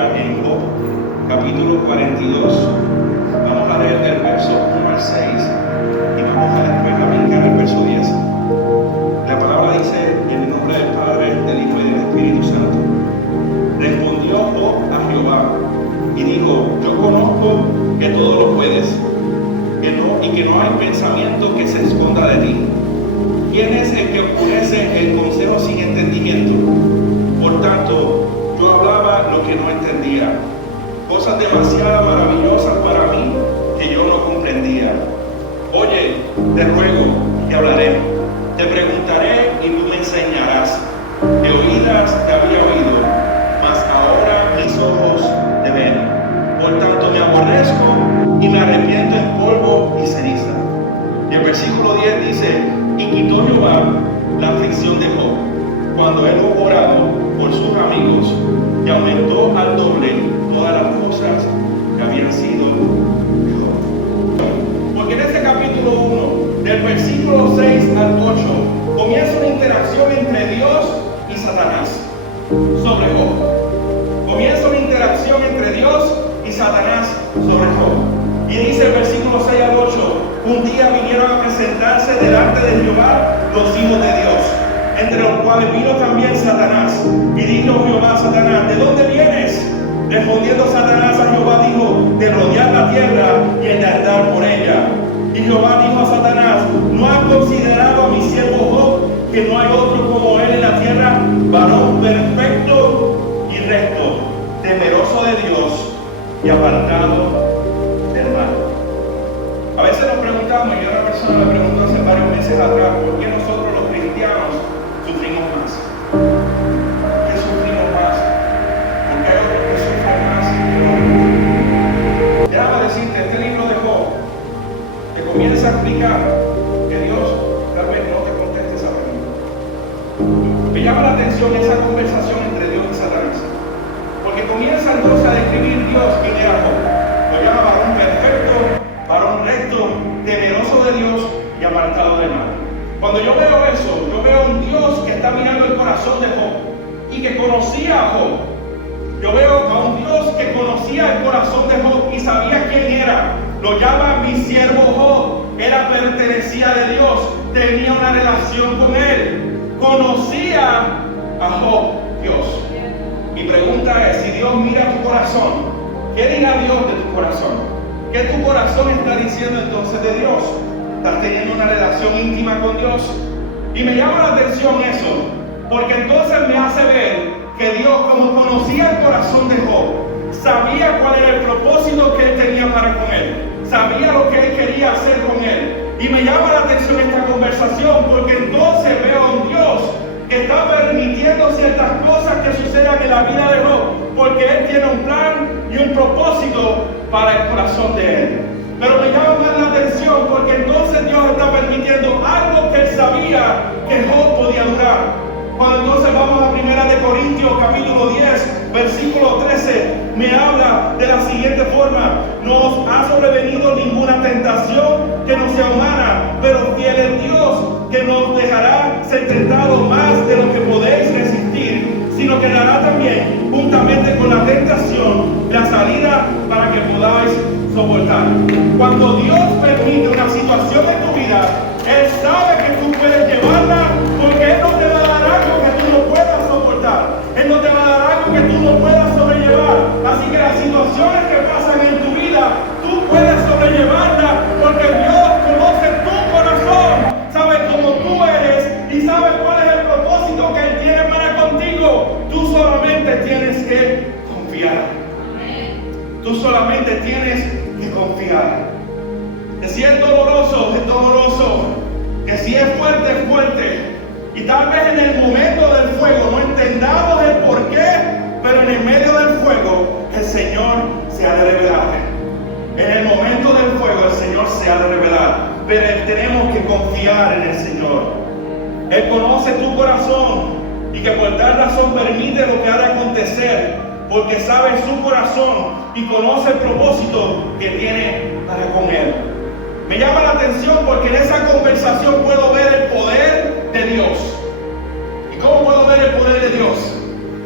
ahora en Job, capítulo 42. Vamos a leer del verso 1 al 6 y vamos a después a brincar al verso 10. La palabra dice, en el nombre del Padre, del Hijo y del Espíritu Santo. Respondió Job a Jehová y dijo: yo conozco que todo lo puedes, y que no hay pensamiento que se esconda de ti. ¿Quién es el que oscurece el consejo sin entendimiento? Por tanto, yo hablaba lo que no entendía, cosas demasiado maravillosas para mí que yo no comprendía. Oye, te ruego y hablaré, te preguntaré y tú me enseñarás. De oídas te había oído, mas ahora mis ojos te ven. Por tanto me aborrezco y me arrepiento en polvo y ceniza. Y el versículo 10 dice: y quitó Jehová la aflicción de Job cuando él hubo orado por sus amigos, y aumentó al doble todas las cosas que habían sido de Job. Porque en este capítulo 1, del versículo 6 al 8, comienza una interacción entre Dios y Satanás sobre Job. Comienza una interacción entre Dios y Satanás sobre Job. Y dice el versículo 6 al 8: un día vinieron a presentarse delante de Jehová los hijos de Dios, entre los cuales vino también Satanás. Y dijo Jehová a Satanás: ¿de dónde vienes? Respondiendo Satanás a Jehová dijo: de rodear la tierra y el de andar por ella. Y Jehová dijo a Satanás: ¿no has considerado a mi siervo Job, que no hay otro como él en la tierra, varón perfecto y recto, temeroso de Dios y apartado del mal? A veces nos preguntamos, y una persona me preguntó hace varios meses atrás, ¿por qué nosotros los cristianos sufrimos más? ¿Por qué sufrimos más? ¿Por qué hay otros que sufren más? Déjame decirte, este libro de Job te comienza a explicar que Dios tal vez no te conteste esa pregunta. Me llama la atención esa conversación entre Dios y Satanás, porque comienza entonces a describir Dios quién era Job. Lo llama varón perfecto, varón recto, temeroso de Dios y apartado del mal. Cuando yo veo eso, yo veo un Dios que está mirando el corazón de Job y que conocía a Job. Yo veo a un Dios que conocía el corazón de Job y sabía quién era. Lo llama mi siervo Job. Pertenecía de Dios, tenía una relación con él, conocía a Job, Dios. Mi pregunta es: si Dios mira tu corazón, ¿qué dirá Dios de tu corazón? ¿Qué tu corazón está diciendo entonces de Dios? ¿Estás teniendo una relación íntima con Dios? Y me llama la atención eso, porque entonces me hace ver que Dios, como conocía el corazón de Job, sabía cuál era el propósito que él tenía para con él, sabía lo que él quería hacer con él. Y me llama la atención esta conversación, porque entonces veo a un Dios que está permitiendo ciertas cosas que sucedan en la vida de Job, porque él tiene un plan y un propósito para el corazón de él. Pero me llama más la atención porque entonces Dios está permitiendo algo que él sabía que Job podía durar. Cuando entonces vamos a 1 Corintios capítulo 10, versículo 13, me habla de la siguiente forma: no os ha sobrevenido ninguna tentación que no sea humana, pero fiel es Dios, que no os dejará ser tentados más de lo que podéis resistir, sino que dará también, juntamente con la tentación, la salida para que podáis soportar. Cuando Dios permite una situación en tu vida, Él sabe que tú puedes llevarla, porque Él no te va a dar algo que tú no puedas soportar. Él no te va a dar algo que tú no puedas sobrellevar. Así que las situaciones que pasan en tu vida, tú puedes sobrellevarlas, porque Dios conoce tu corazón, sabe cómo tú eres y sabe cuál es el propósito que Él tiene para contigo. Tú solamente tienes que confiar. Tú solamente tienes que confiar. Que si es doloroso, es doloroso. Que si es fuerte, es fuerte. Y tal vez en el momento del fuego no entendamos el porqué, pero en el medio del fuego el Señor se ha de revelar. En el momento del fuego el Señor se ha de revelar. Pero tenemos que confiar en el Señor. Él conoce tu corazón y que por tal razón permite lo que ha de acontecer, porque sabe su corazón y conoce el propósito que tiene para con él. Me llama la atención porque en esa conversación puedo ver el poder de Dios. ¿Y cómo puedo ver el poder de Dios?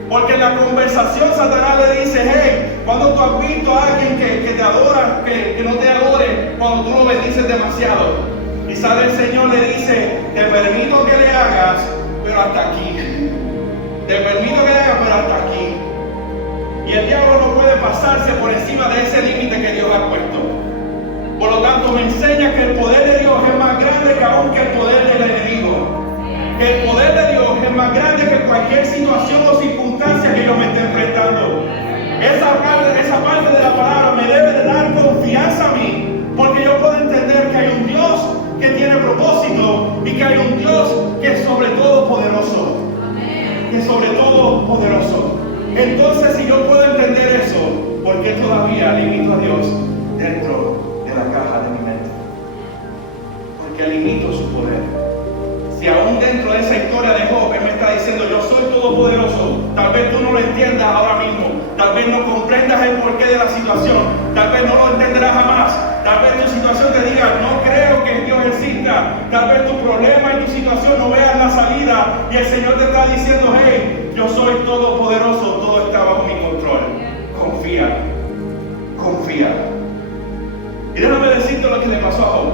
Porque en la conversación Satanás le dice: hey, cuando tú has visto a alguien que te adora, que no te adore, cuando tú lo bendices demasiado. Y sale el Señor, le dice: te permito que le hagas, pero hasta aquí. Te permito que le hagas, pero hasta aquí. Y el diablo no puede pasarse por encima de ese límite que Dios ha puesto. Por lo tanto, me enseña que el poder de Dios es más grande que aún que el poder del enemigo. Que el poder de Dios es más grande que cualquier situación o circunstancia que yo me esté enfrentando. Esa parte de la palabra me debe de dar confianza a mí, porque yo puedo entender que hay un Dios que tiene propósito y que hay un Dios que es sobre todo poderoso. Que es sobre todo poderoso. Entonces, si yo puedo entender eso, ¿por qué todavía limito a Dios dentro de la caja de mi mente? Porque limito su poder. Si aún dentro de esa historia de Job, Él me está diciendo: yo soy todopoderoso. Tal vez tú no lo entiendas ahora mismo. Tal vez no comprendas el porqué de la situación. Tal vez no lo entenderás jamás. Tal vez tu situación te diga: no creo que Dios exista. Tal vez tu problema y tu situación no veas la salida. Y el Señor te está diciendo: hey, yo soy todopoderoso. Todo está bajo mi control. Confía. Confía. Y déjame decirte lo que le pasó a Job.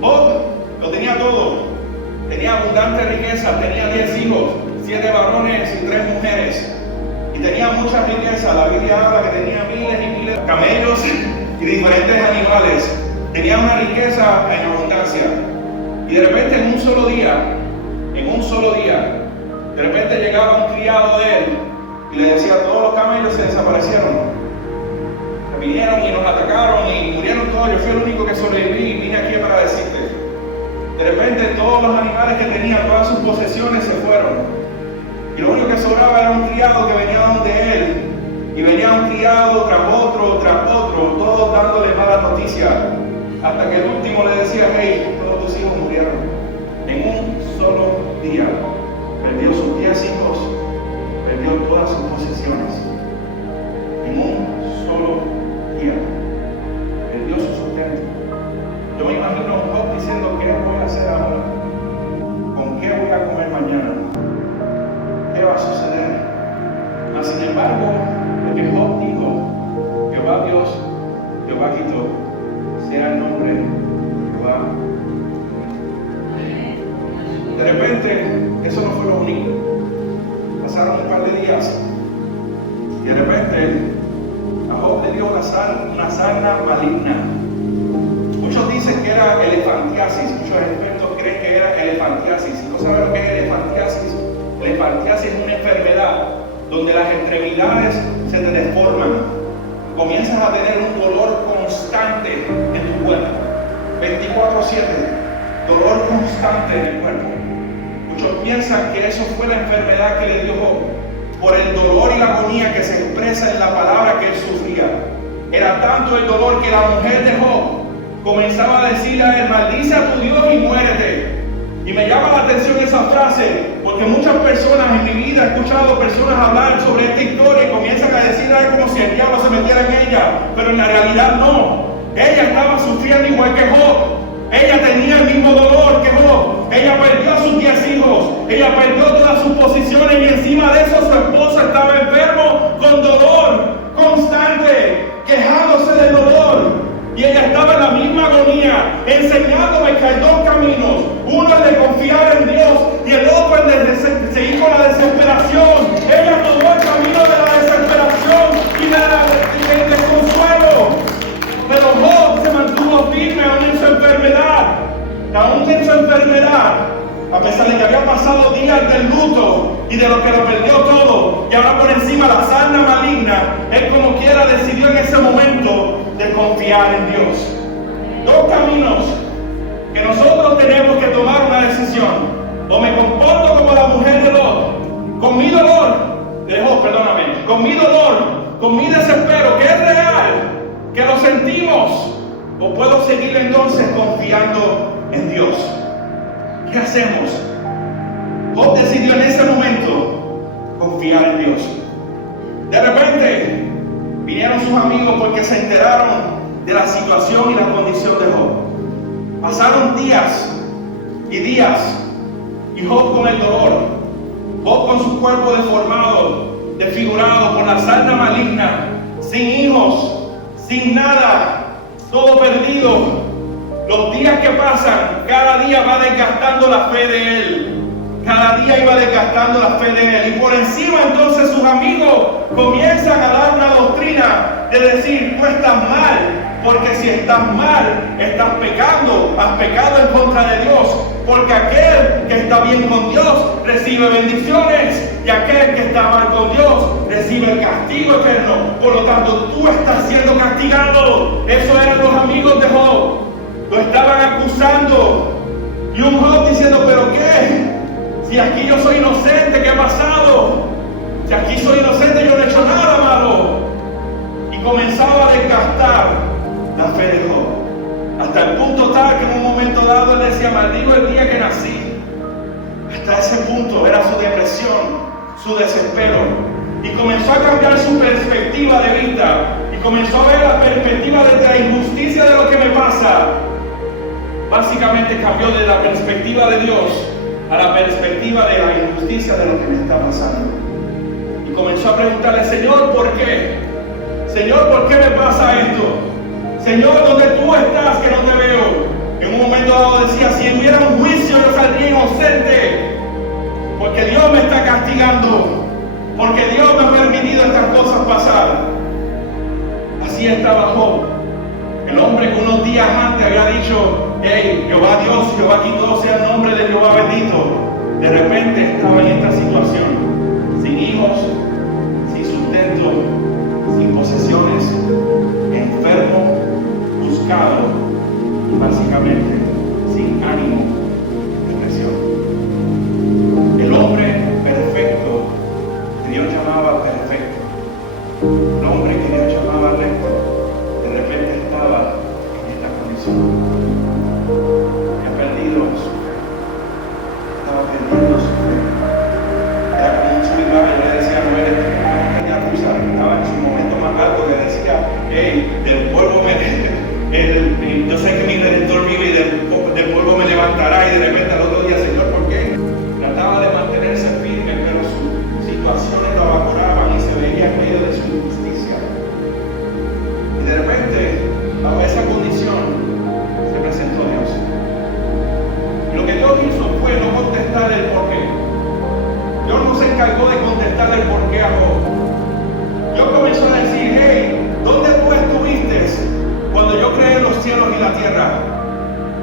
Job lo tenía todo. Tenía abundante riqueza, tenía 10 hijos, 7 varones y 3 mujeres. Y tenía mucha riqueza. La Biblia habla que tenía miles y miles de camellos y diferentes animales. Tenía una riqueza en abundancia. Y de repente en un solo día, de repente llegaba un criado de él y le decía: todos los camellos se desaparecieron. Vinieron y nos atacaron y murieron todos. Yo fui el único que sobreviví y vine aquí para decirte. De repente todos los animales que tenía, todas sus posesiones se fueron. Y lo único que sobraba era un criado que venía donde él. Y venía un criado tras otro, todos dándole malas noticias. Hasta que el último le decía: hey, todos tus hijos murieron. En un solo día perdió sus 10 hijos, perdió todas sus posesiones. En un solo día perdió su sustento. Yo me imagino a Job diciendo: ¿qué voy a hacer ahora? ¿Con qué voy a comer mañana? ¿Qué va a suceder? Mas sin embargo, lo que Job dijo: Jehová Dios, Jehová quitó, sea el nombre de Jehová. De repente, eso no fue lo único. Pasaron un par de días y de repente a Job le dio una sarna maligna. Muchos dicen que era elefantiasis, muchos expertos creen que era elefantiasis. Si no saben lo que es elefantiasis, elefantiasis es una enfermedad donde las extremidades se te deforman. Comienzas a tener un dolor constante en tu cuerpo, 24/7, dolor constante en el cuerpo. Muchos piensan que eso fue la enfermedad que le dio Job, por el dolor y la agonía que se expresa en la palabra que él sufría. Era tanto el dolor que la mujer de Job comenzaba a decirle a él: maldice a tu Dios y muérete. Y me llama la atención esa frase, porque muchas personas en mi vida he escuchado personas hablar sobre esta historia y comienzan a decir algo como si el diablo se metiera en ella, pero en la realidad no. Ella estaba sufriendo igual que Job. Ella tenía el mismo dolor que Job. Ella perdió a sus 10 hijos. Ella perdió todas sus posiciones y encima de eso su esposo estaba enfermo con dolor constante, quejándose del dolor. Y ella estaba en la misma agonía, enseñándome que hay 2 caminos. Uno es de confiar en Dios y el otro es de seguir con la desesperación. Ella tomó el camino de la desesperación y del desconsuelo. Pero Job se mantuvo firme aún en su enfermedad. Aún en su enfermedad, a pesar de que había pasado días del luto y de lo que lo perdió todo, y ahora por encima la sarna maligna, él como quiera decidió en ese momento de confiar en Dios. 2 caminos que nosotros tenemos que tomar una decisión. O me comporto como la mujer de Lot, con mi dolor, con mi dolor, con mi desespero, que es real, que lo sentimos, o puedo seguir entonces confiando en Dios. ¿Qué hacemos? Job decidió en ese momento confiar en Dios. De repente vinieron sus amigos porque se enteraron de la situación y la condición de Job. Pasaron días y días y Job con el dolor. Job con su cuerpo deformado, desfigurado, con la sarna maligna, sin hijos, sin nada, todo perdido. Los días que pasan, cada día va desgastando la fe de él. Cada día iba desgastando la fe de él. Y por encima entonces sus amigos comienzan a dar una doctrina de decir, tú estás mal, porque si estás mal, estás pecando, has pecado en contra de Dios, porque aquel que está bien con Dios recibe bendiciones, y aquel que está mal con Dios recibe el castigo eterno. Por lo tanto, tú estás siendo castigado. Esos eran los amigos de Job. Lo estaban acusando. Y un Job diciendo, ¿pero qué? Si aquí yo soy inocente, ¿qué ha pasado? Si aquí soy inocente, yo no he hecho nada malo. Y comenzaba a desgastar la fe de Job. Hasta el punto tal que en un momento dado él decía, maldigo el día que nací. Hasta ese punto era su depresión, su desespero. Y comenzó a cambiar su perspectiva de vida. Y comenzó a ver la perspectiva de la injusticia de lo que me pasa. Básicamente cambió de la perspectiva de Dios a la perspectiva de la injusticia de lo que me está pasando. Y comenzó a preguntarle, Señor, ¿por qué? Señor, ¿por qué me pasa esto? Señor, ¿dónde tú estás que no te veo? En un momento dado decía, si hubiera un juicio yo saldría inocente, porque Dios me está castigando, porque Dios me ha permitido estas cosas pasar. Así estaba Job, el hombre que unos días antes había dicho, hey, Jehová Dios, Jehová quitó sea el nombre de Jehová bendito. De repente estaba en esta situación, sin hijos, sin sustento, sin posesiones, enfermo, buscado y básicamente sin ánimo, depresión. El hombre perfecto que Dios llamaba perfecto, el hombre que Dios llamaba recto, de repente estaba en esta condición. Había perdido su fe, estaba perdiendo su fe. Era como un sub y baja. Yo le decía a Noel, una montaña rusa, estaba en su momento más alto, le decía, hey, del polvo yo sé que mi Redentor vive y del polvo me levantará, y de repente al otro día, Señor, ¿por qué? Trataba de mantenerse firme, pero sus situaciones lo evaporaban y se veía en medio de su injusticia. Y de repente, bajo esa condición, se presentó Dios. Y lo que Dios hizo fue no contestar el por qué. Dios no se encargó de contestar el por qué a Job. Dios comenzó a decir, hey, ¿dónde tú estuviste cuando yo creé los cielos y la tierra?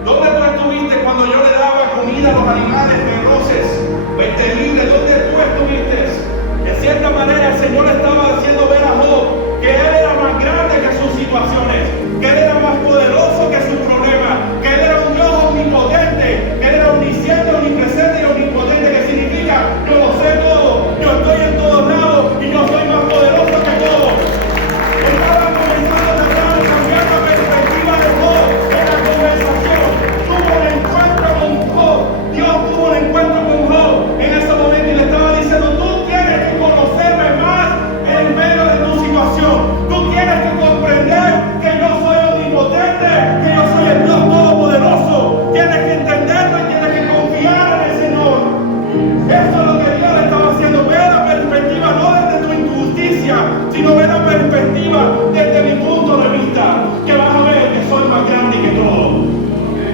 ¿Dónde tú estuviste cuando yo le daba comida a los animales feroces, terribles? ¿Dónde tú estuviste? De cierta manera el Señor estaba haciendo ver a Job que él era más grande que sus situaciones, que él era más poderoso que sus problemas, que él era un Dios omnipotente, que él era omnisciente, omnipresente y omnipotente, que significa yo lo sé todo, yo estoy en todos lados y yo soy más poderoso que todos. Estaba comenzando a tratar de cambiar la perspectiva de Job en la conversación. Tuvo un encuentro con Job. Dios tuvo un encuentro con Job en ese momento y le estaba diciendo, tú tienes que conocerme más en medio de tu situación. Tú tienes que comprender que yo soy omnipotente, que yo soy el Dios todopoderoso. Tienes que entenderlo y tienes que confiar en el Señor. Eso es lo que Dios le estaba haciendo. Ve la perspectiva no desde tu injusticia, sino ve la perspectiva desde mi punto de vista, que vas a ver que soy más grande que todo.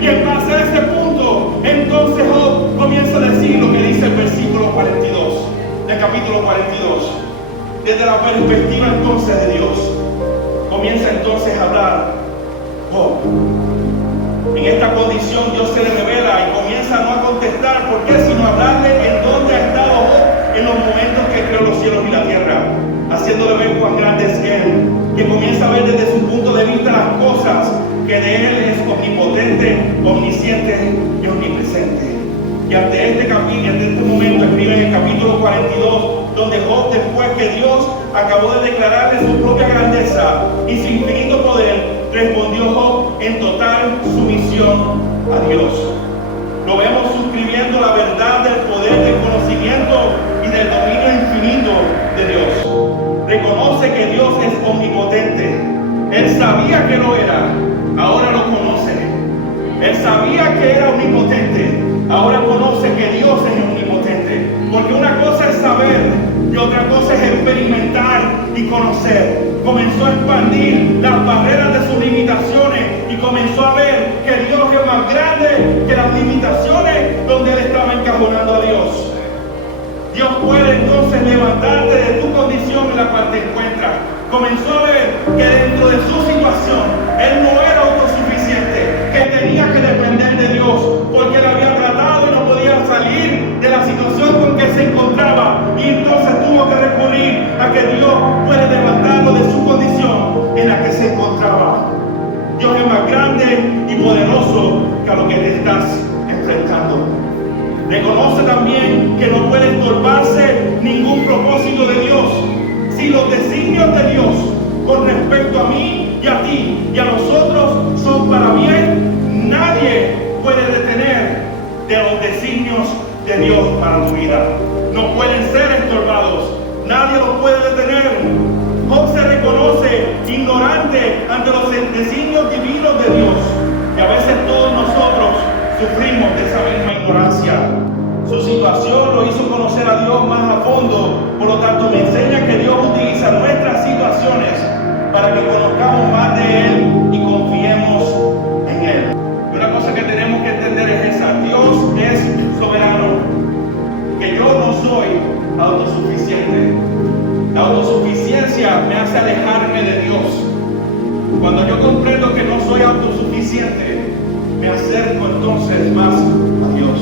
Y en base a ese punto, entonces Job comienza a decir lo que dice el versículo 42 del capítulo 42. Desde la perspectiva entonces de Dios, comienza entonces a hablar Job. En esta condición Dios se le revela y comienza no a contestar, ¿por qué? Sino a hablarle en dónde ha estado Job en los momentos que creó los cielos y la tierra, haciéndole ver cuán grande es Él, que comienza a ver desde su punto de vista las cosas, que de Él es omnipotente, omnisciente y omnipresente. Y ante este momento escribe en el capítulo 42, donde Job, después que Dios acabó de declararle su propia grandeza y su infinito poder, respondió Job en total sumisión a Dios. Lo vemos suscribiendo la verdad del poder, del conocimiento y del dominio infinito de Dios. Reconoce que Dios es omnipotente. Él sabía que lo era, ahora lo conoce. Él sabía que era omnipotente, ahora conoce que Dios es omnipotente. diferente, porque una cosa es saber y otra cosa es experimentar y conocer. Comenzó a expandir las barreras de sus limitaciones y comenzó a ver que Dios es más grande que las limitaciones donde él estaba encajonando a Dios. Dios puede entonces levantarte de tu condición en la cual te encuentras. Comenzó a ver que dentro de su situación él no era autosuficiente, que tenía que depender de Dios, porque él había tratado y no podía salir de la situación con que se encontraba, y entonces tuvo que recurrir a que Dios puede levantarlo de su condición en la que se encontraba. Dios es más grande y poderoso que a lo que te estás enfrentando. Reconoce también que no puede estorbarse ningún propósito de Dios. Si los designios de Dios con respecto a mí y a ti y a nosotros son para bien, nadie puede detener de los designios de Dios para tu vida. No pueden ser estorbados, nadie los puede detener. Job se reconoce ignorante ante los designios divinos de Dios, y a veces todos nosotros sufrimos de esa misma ignorancia. Su situación lo hizo conocer a Dios más a fondo, por lo tanto me enseña que Dios utiliza nuestras situaciones para que conozcamos más de Él y confiemos en Él. Y una cosa que tenemos que entender es esa: Dios es soberano, que yo no soy autosuficiente. La autosuficiencia me hace alejarme de Dios. Cuando yo comprendo que no soy autosuficiente, me acerco entonces más a Dios.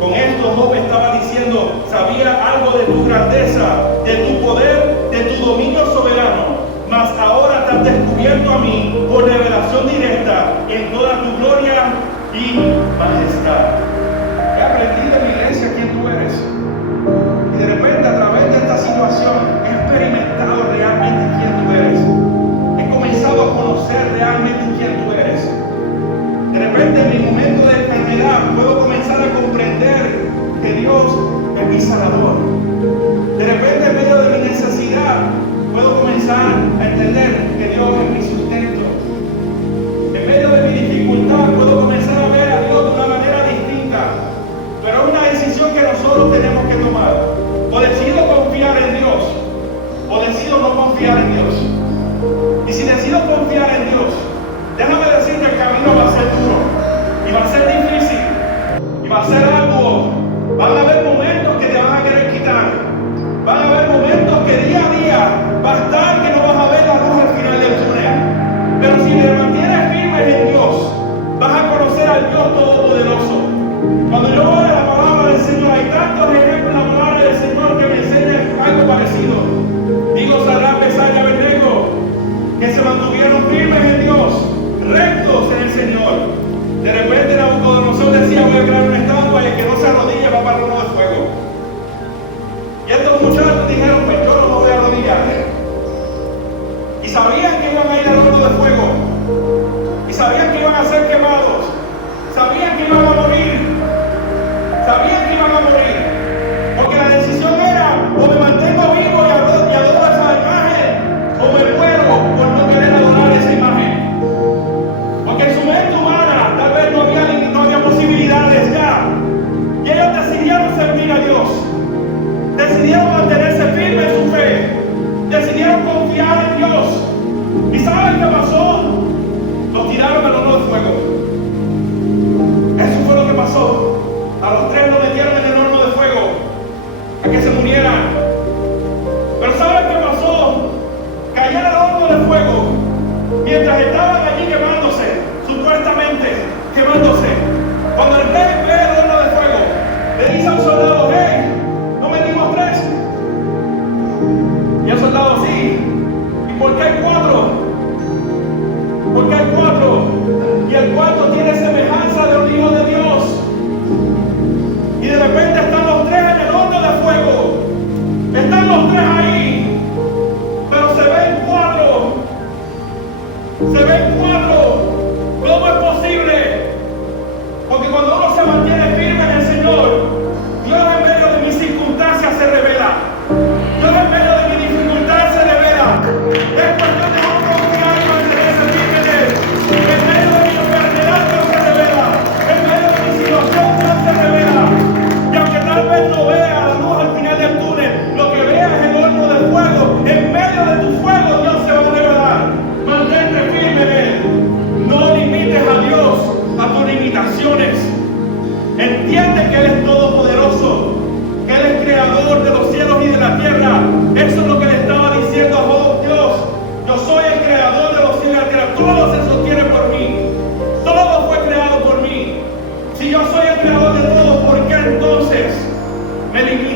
Con esto Job estaba diciendo: sabía algo de tu grandeza, de tu poder, de tu dominio soberano, mas ahora te has descubierto a mí por revelación directa en toda tu gloria y majestad. He aprendido en mi iglesia quién tú eres, y de repente a través de esta situación he experimentado realmente quién tú eres. He comenzado a conocer realmente quién tú eres. De repente en mi momento de enfermedad puedo comenzar a comprender que Dios es mi sanador. De repente en medio de mi necesidad puedo comenzar a entender que Dios es mi sustento. En medio de mi dificultad puedo comenzar a ver a Dios de una manera distinta. Pero es una decisión que nosotros tenemos que tomar. O decido confiar en Dios, o decido no confiar en Dios. Y si decido confiar en Dios, déjame decir que el camino va a ser duro, y va a ser difícil, y va a ser arduo. Van a haber momentos que te van a querer quitar. Van a haber momentos que día a día va a estar que no vas a ver la luz al final del túnel. Pero si te mantienes firmes en Dios, vas a conocer al Dios Todopoderoso. Cuando yo voy a la palabra del Señor, hay tantos ejemplos en la palabra del Señor que me enseñan algo parecido. Digo, Sadrach, Mesach y Abednego, que se mantuvieron firmes en Dios, rectos en el Señor. De repente Nabucodonosor decía: voy a crear una estatua, y el que no se arrodilla va para el horno de fuego. Y estos muchachos dijeron: pues yo no me voy a arrodillar. Y sabían que iban a ir al horno de fuego, y sabían que iban a ser quemados, sabían que iban a morir, sabían que iban a morir, porque la decisión era: o me mantengo vivo y adoro esa imagen, o me muero por no querer adorar esa imagen. Porque en su mente humana tal vez no había posibilidades ya, y ellos decidieron servir a Dios, decidieron mantenerse firmes en su fe, decidieron confiar en Dios. ¿Y saben qué pasó? Los tiraron al horno de fuego. Eso fue lo que pasó. A los tres los metieron en el horno de fuego, a que se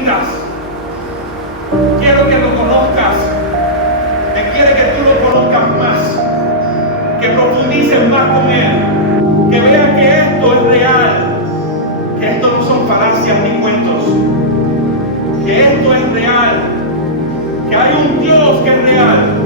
permitas. Quiero que lo conozcas. Él quiere que tú lo conozcas más, que profundices más con Él, que veas que esto es real, que esto no son falacias ni cuentos, que esto es real, que hay un Dios que es real,